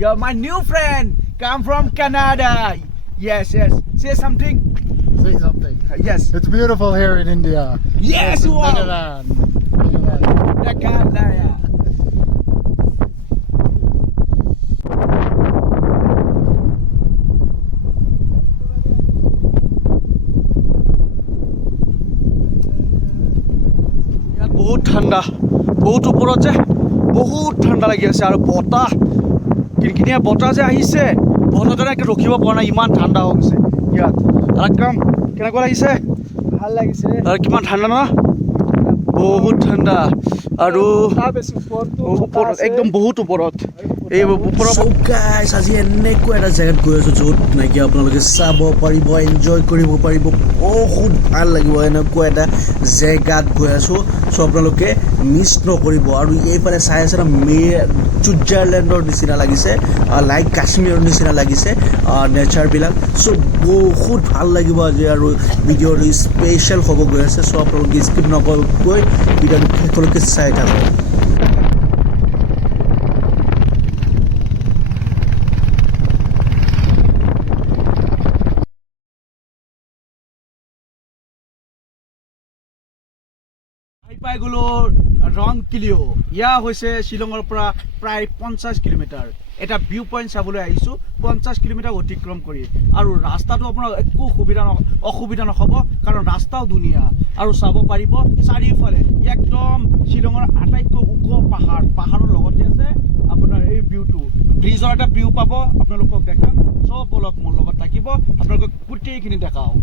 You're my new friend. Come from Canada. Yes. Say something. Say something. Yes. It's beautiful here in India. Yes, wow. Nagaland. Nagalaya. ইয়াত বহুত ঠাণ্ডা, বহুত ওপৰত যে বহুত ঠাণ্ডা লাগি আছে আৰু বতাহ কিনকিনীয়া বতাহ যে আহিছে, বতাহটো একে ৰখিব পৰা নাই, ইমান ঠাণ্ডা হৈ গৈছে ইয়াত। আৰু একদম কেনেকুৱা লাগিছে? ভাল লাগিছে। আৰু কিমান ঠাণ্ডা ন? বহুত ঠাণ্ডা আৰু ওপৰত একদম বহুত ওপৰত। এই ওপৰত গাইছ আজি এনেকুৱা এটা জেগাত গৈ আছোঁ য'ত নাকি আপোনালোকে চাব পাৰিব, এনজয় কৰিব পাৰিব, বহুত ভাল লাগিব। এনেকুৱা এটা জেগাত গৈ আছোঁ, চ' আপোনালোকে মিছ নকৰিব। আৰু এইফালে চাই আছে ন, ছুইজাৰলেণ্ডৰ নিচিনা লাগিছে, লাইক কাশ্মীৰৰ নিচিনা লাগিছে নেচাৰবিলাক। চ' বহুত ভাল লাগিব আজি আৰু ভিডিঅ'টো স্পেচিয়েল হ'ব গৈ আছে। চ' আপোনালোকে স্কিপ নকৰাকৈ ভিডিঅ'টো শেষলৈকে চাই থাকক। পাই গ'লো ৰংকিলিও। ইয়া হৈছে শ্বিলঙৰ পৰা প্ৰায় 50 কিলোমিটাৰ। এটা ভিউ পইণ্ট চাবলৈ আহিছোঁ 50 কিলোমিটাৰ অতিক্ৰম কৰি। আৰু ৰাস্তাটো আপোনাৰ একো অসুবিধা নহ'ব, কাৰণ ৰাস্তাও ধুনীয়া আৰু চাব পাৰিব চাৰিওফালে একদম শ্বিলঙৰ আটাইতকৈ ওখ পাহাৰৰ লগতে আছে আপোনাৰ এই ভিউটো। ব্ৰিজৰ এটা ভিউ পাব, আপোনালোকক দেখাম। চব অলপ মোৰ লগত থাকিব, আপোনালোকক গোটেইখিনি দেখাওঁ।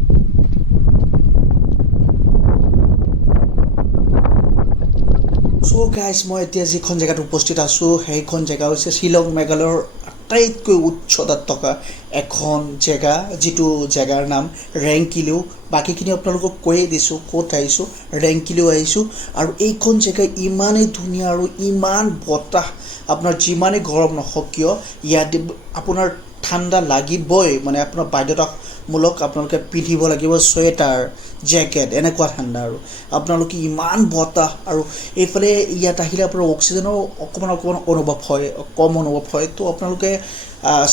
চ' গাইজ, মই এতিয়া যিখন জেগাত উপস্থিত আছোঁ সেইখন জেগা হৈছে শ্বিলং মেঘালয়ৰ আটাইতকৈ উচ্চতাত থকা এখন জেগা, যিটো জেগাৰ নাম ৰেংকিলিও। বাকীখিনি আপোনালোকক কৈয়ে দিছোঁ ক'ত আহিছোঁ। ৰেংকিলিও আহিছোঁ আৰু এইখন জেগা ইমানেই ধুনীয়া আৰু ইমান বতাহ, আপোনাৰ যিমানেই গৰম নহওক কিয় ইয়াতে আপোনাৰ ঠাণ্ডা লাগিবই। মানে আপোনাৰ বাধ্যতামূলক আপোনালোকে পিন্ধিব লাগিব চুৱেটাৰ, জেকেট, এনেকুৱা ঠাণ্ডা। আৰু আপোনালোকে ইমান বতাহ, আৰু এইফালে ইয়াত আহিলে আপোনাৰ অক্সিজেনৰ অকণমান কম অনুভৱ হয়। তো আপোনালোকে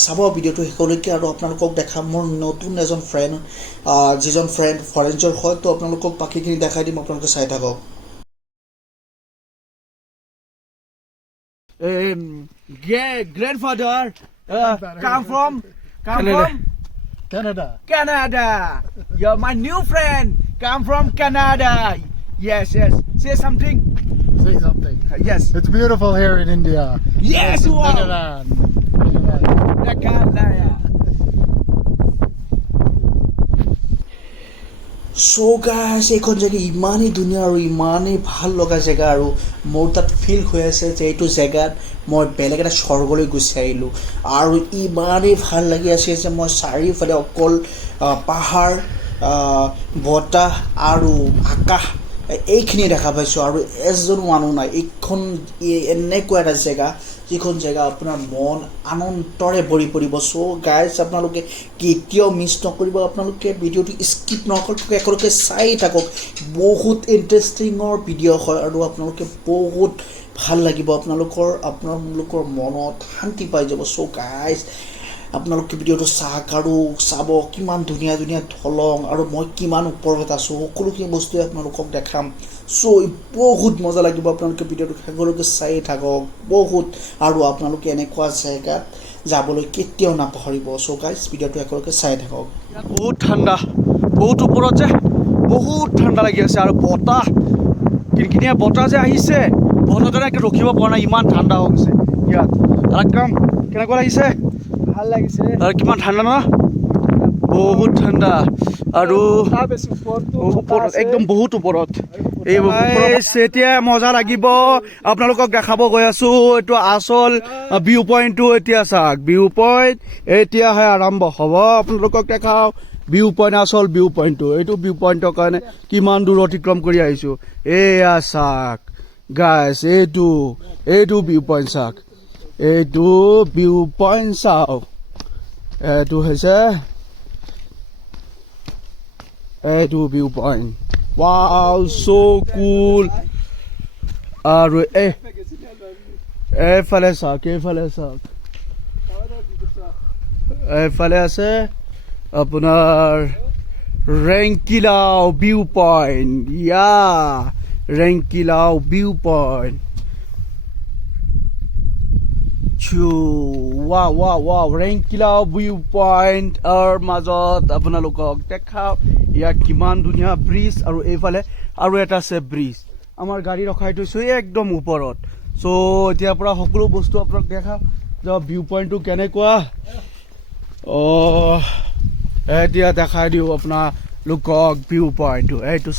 চাব ভিডিঅ'টো শেষলৈকে। আৰু আপোনালোকক দেখাম মোৰ নতুন এজন ফ্ৰেণ্ড, যিজন ফ্ৰেণ্ড ফৰেঞ্চৰ হয়। তো আপোনালোকক বাকীখিনি দেখাই দিম, আপোনালোকে চাই থাকক। Grandfather, come from Canada. You're my new friend. Come from Canada. Yes. Say something. Say something. Yes. It's beautiful here in India. Yes, wow. Nagaland. Nagalaya. চ' গাইছ, এইখন জেগা ইমানেই ধুনীয়া আৰু ইমানেই ভাল লগা জেগা, আৰু মোৰ তাত ফিল হৈ আছে যে এইটো জেগাত মই বেলেগ এটা স্বৰ্গলৈ গুচি আহিলোঁ। আৰু ইমানেই ভাল লাগি আছে যে মই চাৰিওফালে অকল পাহাৰ, বতাহ আৰু আকাশ এইখিনি দেখা পাইছোঁ, আৰু এজন মানুহ নাই। এইখন এনেকুৱা এটা জেগা যিখন জেগা আপোনাৰ মন আনন্দৰে ভৰি পৰিব। চ' গাইজ, আপোনালোকে কেতিয়াও মিছ নকৰিব। আপোনালোকে ভিডিঅ'টো স্কিপ নকৰাকৈ একেলগে চাই থাকক। বহুত ইণ্টাৰেষ্টিঙৰ ভিডিঅ' হয় আৰু আপোনালোকে বহুত ভাল লাগিব। আপোনালোকৰ মনত শান্তি পাই যাব। চ' গাইজ, আপোনালোকে ভিডিঅ'টো চাওক আৰু চাব কিমান ধুনীয়া ধুনীয়া দলং, আৰু মই কিমান ওপৰত আছোঁ, সকলোখিনি বস্তুৱে আপোনালোকক দেখাম। চ' বহুত মজা লাগিব। আপোনালোকে ভিডিঅ'টো শেষলৈকে চাই থাকক বহুত। আৰু আপোনালোকে এনেকুৱা জেগাত যাবলৈ কেতিয়াও নাপাহৰিব। চ' গাইজ, ভিডিঅ'টো শেষলৈকে চাই থাকক। ইয়াত বহুত ঠাণ্ডা, বহুত ওপৰত যে বহুত ঠাণ্ডা লাগি আছে, আৰু বতাহ কিনকিনীয়া বতাহ যে আহিছে, বতাহটো একে ৰখিব পৰা নাই, ইমান ঠাণ্ডা হৈ গৈছে ইয়াত। আৰু একদম কেনেকুৱা লাগিছে? ভাল লাগিছে। আৰু কিমান ঠাণ্ডা ন? বহুত ঠাণ্ডা আৰু ওপৰত একদম বহুত ওপৰত। এই এতিয়া মজা লাগিব। আপোনালোকক দেখাব গৈ আছোঁ এইটো আচল ভিউ পইণ্টটো। এতিয়া চাওক, ভিউ পইণ্ট এতিয়াহে আৰম্ভ হ'ব। আপোনালোকক দেখাওঁ ভিউ পইণ্ট, আচল ভিউ পইণ্টটো। এইটো ভিউ পইণ্টৰ কাৰণে কিমান দূৰ অতিক্ৰম কৰি আহিছোঁ। এয়া চাওক গাইছ, এইটো ভিউ পইণ্ট চাওক, এইটো ভিউ পইণ্ট চাওক। এইটো হৈছে এইটো view point. Wow, so cool। আৰু এইফালে চাওক, এইফালে আছে আপোনাৰ ৰেংকিলাও ভিউ পইণ্ট ৰেংকিলাও ভিউ পইণ্ট ৱাও ৰেংকিলাও ভিউ পইণ্টৰ মাজত আপোনালোকক দেখাওঁ ইয়াত কিমান ধুনীয়া ব্ৰিজ আৰু এইফালে আৰু এটা আছে ব্ৰিজ আমাৰ গাড়ী ৰখাই থৈছোঁ একদম ওপৰত চ' এতিয়াৰ পৰা সকলো বস্তু আপোনাক দেখাওঁ যে ভিউ পইণ্টটো কেনেকুৱা এতিয়া দেখাই দিওঁ আপোনালোকক ভিউ পইণ্টটো এইটো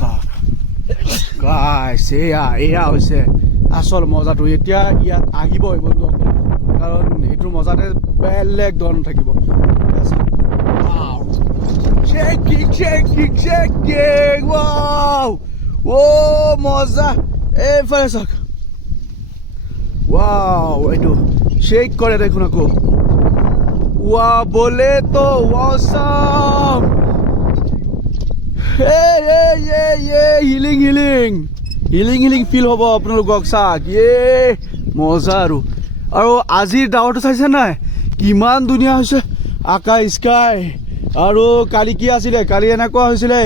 চাওক গাইছ এয়া হৈছে আচল মজাটো এতিয়া ইয়াত আহিবই বন্ধুসকল কাৰণ এইটোৰ মজাতে বেলেগ ধৰণৰ থাকিব মজা এইফালে চাওক এইটো শেক কৰে দেখোন আকৌ বলে তো awesome হিলিং ফিল হ'ব আপোনালোকক চাওক মজা আৰু আজিৰ ডাৱৰটো চাইছে নাই কিমান ধুনীয়া হৈছে আকাশ স্কাই আৰু কালি কি আছিলে কালি এনেকুৱা হৈছিলে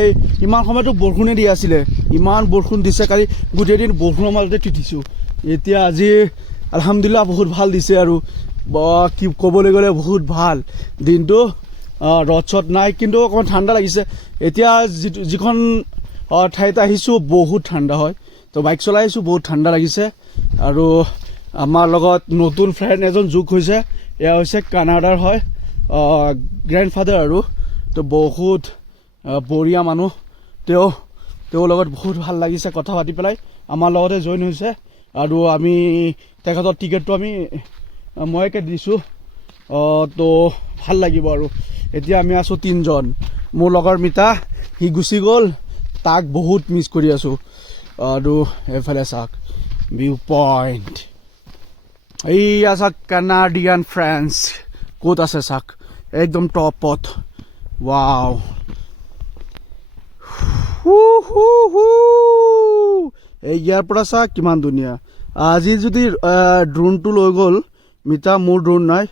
ইমান সময়তো বৰষুণে দি আছিলে ইমান বৰষুণ দিছে কালি গোটেই দিন বৰষুণৰ মাজতে তিতিছোঁ এতিয়া আজি আলহামদুলিল্লাহ বহুত ভাল দিছে আৰু কি ক'বলৈ গ'লে বহুত ভাল দিনটো ৰদ চদ নাই কিন্তু অকণমান ঠাণ্ডা লাগিছে এতিয়া যিখন ঠাইত আহিছোঁ বহুত ঠাণ্ডা হয় তো বাইক চলাই আহিছোঁ বহুত ঠাণ্ডা লাগিছে আৰু আমাৰ লগত নতুন ফ্ৰেণ্ড এজন যোগ হৈছে এয়া হৈছে কানাডাৰ হয় গ্ৰেণ্ডফাদাৰ আৰু তো বহুত বঢ়িয়া মানুহ তেওঁৰ লগত বহুত ভাল লাগিছে কথা পাতি পেলাই আমাৰ লগতে জইন হৈছে আৰু আমি তেখেতৰ টিকেটটো মইকে দিছোঁ তো ভাল লাগিব আৰু এতিয়া আমি আছোঁ 3 জন মোৰ লগৰ মিতা সি গুচি গ'ল তাক বহুত মিছ কৰি আছোঁ আৰু এইফালে চাওক ভিউ পইণ্ট এইয়া চাওক কানাডিয়ান ফ্ৰেন্স ক'ত আছে চাওক একদম টপত ৱাও ইয়াৰ পৰা চাওক কিমান ধুনীয়া আজি যদি ড্ৰোনটো লৈ গ'ল মিতা মোৰ ড্ৰোন নাই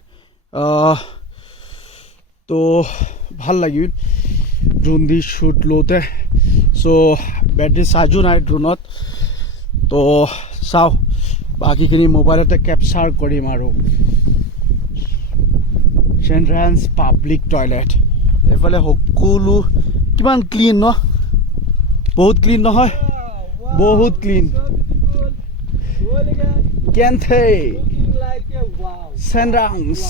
তো ভাল লাগিল ড্ৰোন দি শ্বুট লওঁতে চ' বেটাৰী চাৰ্জো নাই ড্ৰোনত তো চাওঁ বাকীখিনি মোবাইলতে কেপচাৰ কৰিম আৰু চেন্ট্ৰেন্স পাব্লিক টয়লেট এইফালে সকলো কিমান ক্লিন ন বহুত ক্লিন নহয় বহুত ক্লিন কেন্থে চেন্ট্ৰেন্স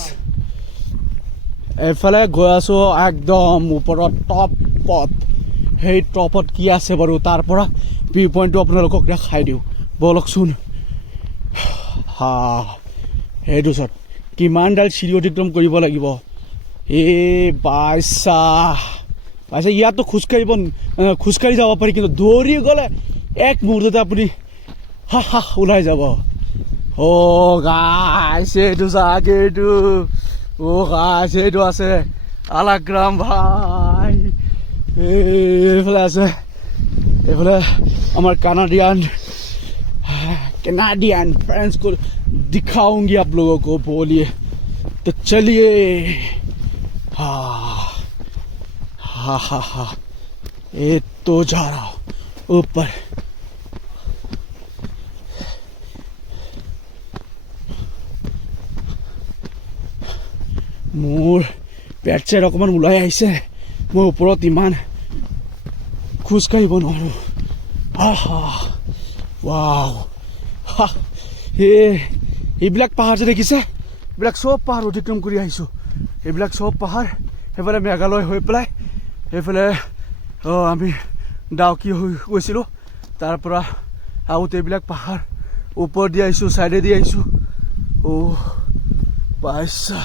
এইফালে গৈ আছোঁ একদম ওপৰত টপত সেই টপত কি আছে বাৰু তাৰ পৰা ভিউ পইণ্টটো আপোনালোকক দেখাই দিওঁ ব'লকচোন সেইটো চত কিমানডাল চিৰি অতিক্ৰম কৰিব লাগিব বাইছা ইয়াততো খোজকাঢ়ি যাব পাৰি কিন্তু দৌৰি গ'লে এক মুহূৰ্ততে আপুনি ওলাই যাব গাইছ এইটো চাওক এইটো গাইছ এইটো আছে আলাগ্ৰাম ভাই এইফালে আছে এইফালে আমাৰ कैनाडियन फ्रेंड्स को दिखाऊंगी आप लोगों को बोलिए तो चलिए ये तो जा रहा हूँ ऊपर मोर पेट से अकमान ওলাই আহিছে মই ওপৰত ইমান খোজ কাঢ়িব নোৱাৰো ৱাও এইবিলাক পাহাৰ যে দেখিছে এইবিলাক চব পাহাৰ অতিক্ৰম কৰি আহিছোঁ এইবিলাক চব পাহাৰ সেইফালে মেঘালয় হৈ পেলাই সেইফালে আমি ডাউকি হৈ গৈছিলোঁ তাৰ পৰা আহোঁতে এইবিলাক পাহাৰ ওপৰ দি আহিছোঁ চাইডে দি আহিছোঁ পাইছা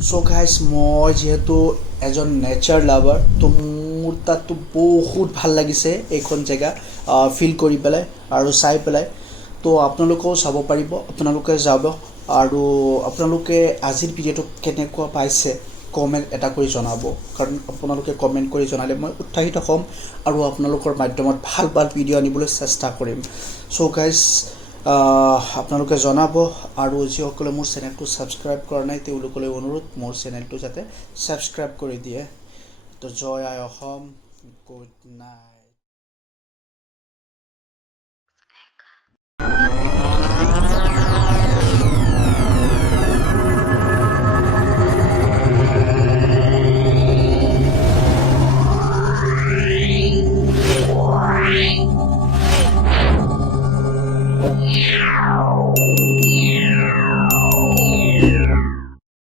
চ' গাইজ মই যিহেতু এজন নেচাৰ লাভাৰ তো মোৰ তাততো বহুত ভাল লাগিছে এইখন জেগা ফিল কৰি পেলাই আৰু চাই পেলাই তো আপোনালোকেও চাব পাৰিব আপোনালোকে যাব আৰু আপোনালোকে আজিৰ ভিডিঅ'টো কেনেকুৱা পাইছে কমেণ্ট এটা কৰি জনাব কাৰণ আপোনালোকে কমেণ্ট কৰি জনালে মই উৎসাহিত হ'ম আৰু আপোনালোকৰ মাধ্যমত ভাল ভাল ভিডিঅ' আনিবলৈ চেষ্টা কৰিম চ' গাইজ আপোনালোকে জনাব আৰু যিসকলে মোৰ চেনেলটো ছাবস্ক্ৰাইব কৰা নাই তেওঁলোকলৈ অনুৰোধ মোৰ চেনেলটো যাতে ছাবস্ক্ৰাইব কৰি দিয়ে তো জয় আই অসম গুড নাইট